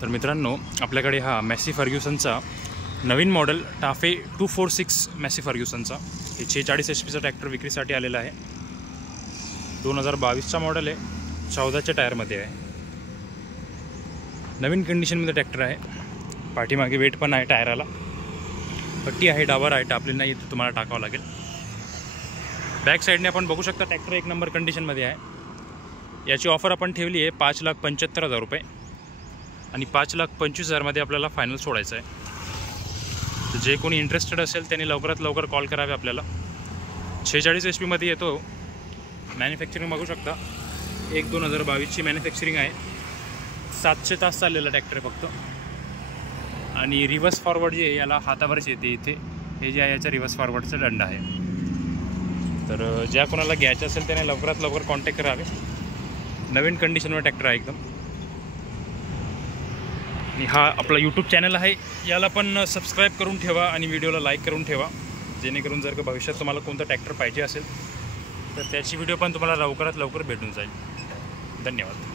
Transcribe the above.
तर मित्रांनो, आपल्याकडे हा मॅसी फर्ग्युसनचा नवीन मॉडेल टाफे 246 मॅसी फर्ग्युसनचा हे 46 HP चा ट्रॅक्टर विक्रीसाठी आलेला आहे। 2022चा मॉडेल आहे, 14च्या टायरमध्ये आहे, नवीन कंडिशनमध्ये ट्रॅक्टर आहे। पाठीमागे वेट पण आहे, टायराला पट्टी आहे, डाबर आहे, टापली नाही तर तुम्हाला टाकावं लागेल। बॅक साईडने आपण बघू शकता ट्रॅक्टर एक नंबर कंडिशनमध्ये आहे। याची ऑफर आपण ठेवली आहे 5,75,000 रुपये आणि 5,25,000 मध्ये आपल्याला फायनल सोडायचं आहे। तर जे कोणी इंटरेस्टेड असेल त्यांनी लवकरात लवकर कॉल करावे आपल्याला। 46 HP मध्ये येतो, मॅन्युफॅक्चरिंग बघू शकता 1/2022ची मॅन्युफॅक्चरिंग आहे। 700 तास चाललेला ट्रॅक्टर आहे फक्त। आणि रिव्हर्स फॉरवर्ड जे याला हातावरच येते, इथे हे जे आहे याचा रिव्हर्स फॉरवर्डचा दंड आहे। तर ज्या कोणाला घ्यायचं असेल त्याने लवकरात लवकर कॉन्टॅक्ट करावे। नवीन कंडिशनवर ट्रॅक्टर आहे एकदम। आणि हा आपला यूट्यूब चॅनल आहे, याला पण सबस्क्राईब करून ठेवा आणि व्हिडिओला लाईक करून ठेवा, जेणेकरून जर का भविष्यात तुम्हाला कोणता ट्रॅक्टर पाहिजे असेल तर त्याची व्हिडिओ पण तुम्हाला लवकरात लवकर भेटून जाईल। धन्यवाद।